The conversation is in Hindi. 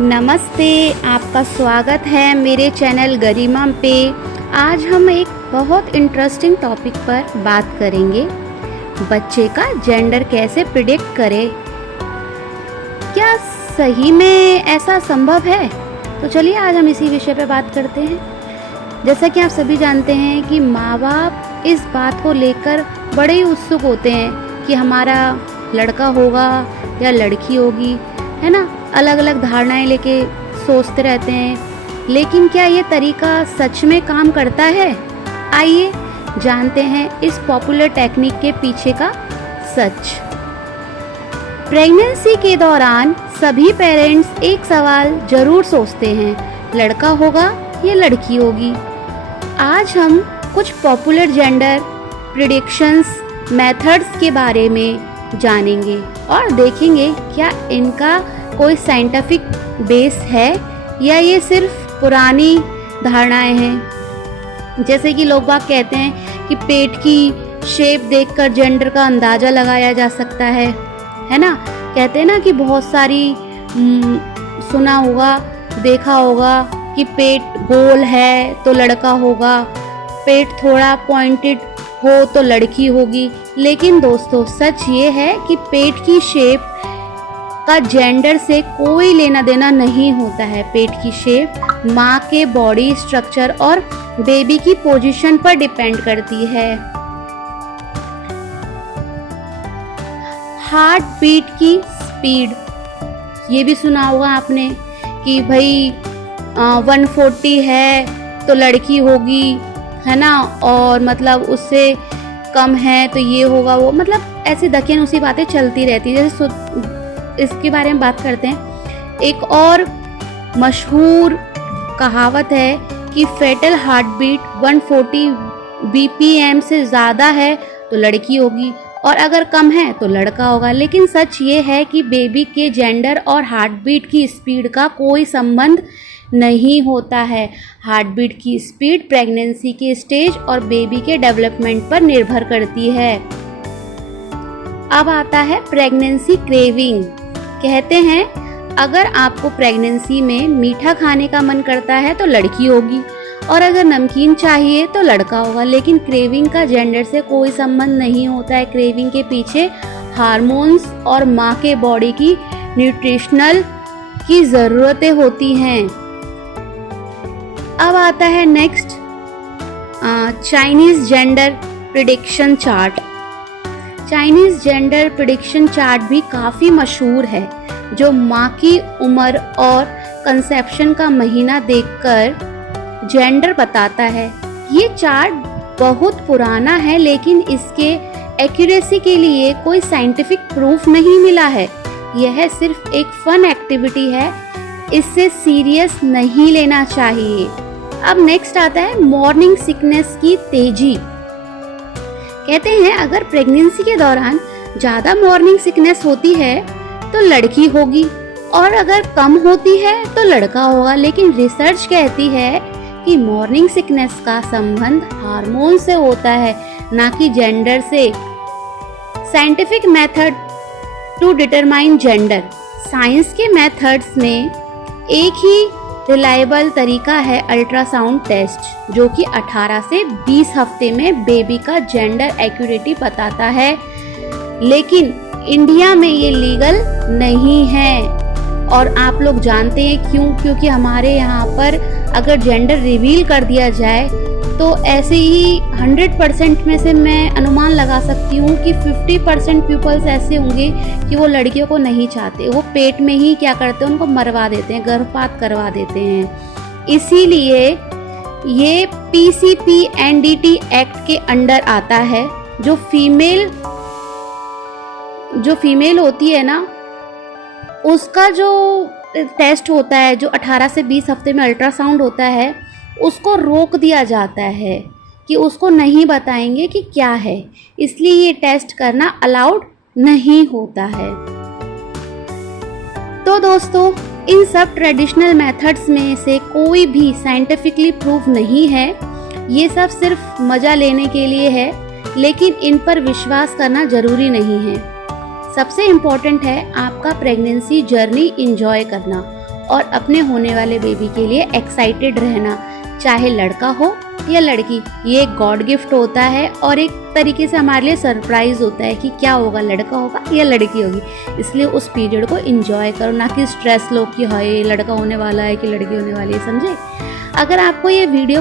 नमस्ते, आपका स्वागत है मेरे चैनल गरिमा पे। आज हम एक बहुत इंटरेस्टिंग टॉपिक पर बात करेंगे। बच्चे का जेंडर कैसे प्रिडिक्ट करें? क्या सही में ऐसा संभव है? तो चलिए आज हम इसी विषय पर बात करते हैं। जैसा कि आप सभी जानते हैं कि माँ बाप इस बात को लेकर बड़े ही उत्सुक होते हैं कि हमारा लड़का होगा या लड़की होगी, है ना। अलग अलग धारणाएं लेके सोचते रहते हैं, लेकिन क्या ये तरीका सच में काम करता है? आइए जानते हैं इस पॉपुलर टेक्निक के पीछे का सच। प्रेगनेंसी के दौरान सभी पेरेंट्स एक सवाल जरूर सोचते हैं, लड़का होगा या लड़की होगी। आज हम कुछ पॉपुलर जेंडर प्रिडिक्शंस मेथड्स के बारे में जानेंगे और देखेंगे क्या इनका कोई साइंटिफिक बेस है या ये सिर्फ पुरानी धारणाएं हैं। जैसे कि लोग बाग कहते हैं कि पेट की शेप देखकर जेंडर का अंदाज़ा लगाया जा सकता है ना। कहते हैं ना कि बहुत सारी सुना होगा, देखा होगा कि पेट गोल है तो लड़का होगा, पेट थोड़ा पॉइंटेड हो तो लड़की होगी। लेकिन दोस्तों सच ये है कि पेट की शेप का जेंडर से कोई लेना देना नहीं होता है। पेट की शेप माँ के बॉडी स्ट्रक्चर और बेबी की पोजीशन पर डिपेंड करती है। हार्ट बीट की स्पीड, ये भी सुना होगा आपने कि भाई 140 है तो लड़की होगी, है ना, और मतलब उससे कम है तो ये होगा वो, मतलब ऐसी दकियन उसी बातें चलती रहती है। जैसे इसके बारे में बात करते हैं। एक और मशहूर कहावत है कि फेटल हार्ट बीट 140 BPM से ज़्यादा है तो लड़की होगी और अगर कम है तो लड़का होगा। लेकिन सच ये है कि बेबी के जेंडर और हार्ट बीट की स्पीड का कोई संबंध नहीं होता है। हार्ट बीट की स्पीड प्रेगनेंसी के स्टेज और बेबी के डेवलपमेंट पर निर्भर करती है। अब आता है प्रेगनेंसी क्रेविंग। कहते हैं अगर आपको प्रेगनेंसी में मीठा खाने का मन करता है तो लड़की होगी और अगर नमकीन चाहिए तो लड़का होगा। लेकिन क्रेविंग का जेंडर से कोई संबंध नहीं होता है। क्रेविंग के पीछे हार्मोन्स और माँ के बॉडी की न्यूट्रिशनल की ज़रूरतें होती हैं। अब आता है next Chinese gender prediction chart. Chinese gender prediction chart भी काफ़ी मशहूर है, जो माँ की उम्र और कंसेप्शन का महीना देखकर जेंडर बताता है। ये चार्ट बहुत पुराना है, लेकिन इसके एक्यूरेसी के लिए कोई साइंटिफिक प्रूफ नहीं मिला है। यह सिर्फ एक फन एक्टिविटी है, इससे सीरियस नहीं लेना चाहिए। अब नेक्स्ट आता है मॉर्निंग सिकनेस की तेजी। कहते हैं अगर प्रेगनेंसी के दौरान ज़्यादा मॉर्निंग सिकनेस होती है तो लड़की होगी और अगर कम होती है तो लड़का होगा। लेकिन रिसर्च कहती है कि मॉर्निंग सिकनेस का संबंध हार्मोन से होता है, ना कि जेंडर से। Scientific method to determine gender. Science के मेथड्स में एक ही रिलायबल तरीका है अल्ट्रासाउंड टेस्ट, जो कि 18 से 20 हफ्ते में बेबी का जेंडर एक्यूरेटी बताता है। लेकिन इंडिया में ये लीगल नहीं है और आप लोग जानते हैं क्यों? क्योंकि हमारे यहाँ पर अगर जेंडर रिवील कर दिया जाए तो ऐसे ही 100% में से मैं अनुमान लगा सकती हूँ कि 50% पीपल्स ऐसे होंगे कि वो लड़कियों को नहीं चाहते, वो पेट में ही क्या करते हैं, उनको मरवा देते हैं, गर्भपात करवा देते हैं। इसीलिए ये PCPNDT एक्ट के अंडर आता है। जो फीमेल होती है ना, उसका जो टेस्ट होता है, जो 18 से 20 हफ्ते में अल्ट्रासाउंड होता है, उसको रोक दिया जाता है कि उसको नहीं बताएंगे कि क्या है, इसलिए ये टेस्ट करना अलाउड नहीं होता है। तो दोस्तों इन सब ट्रेडिशनल मेथड्स में से कोई भी साइंटिफिकली प्रूफ नहीं है, ये सब सिर्फ मज़ा लेने के लिए है, लेकिन इन पर विश्वास करना ज़रूरी नहीं है। सबसे इम्पोर्टेंट है आपका प्रेगनेंसी जर्नी एंजॉय करना और अपने होने वाले बेबी के लिए एक्साइटेड रहना, चाहे लड़का हो या लड़की। ये एक गॉड गिफ्ट होता है और एक तरीके से हमारे लिए सरप्राइज होता है कि क्या होगा, लड़का होगा या लड़की होगी। इसलिए उस पीरियड को एंजॉय करो, ना कि स्ट्रेस लो कि हाय लड़का होने वाला है कि लड़की होने वाली है, समझे। अगर आपको ये वीडियो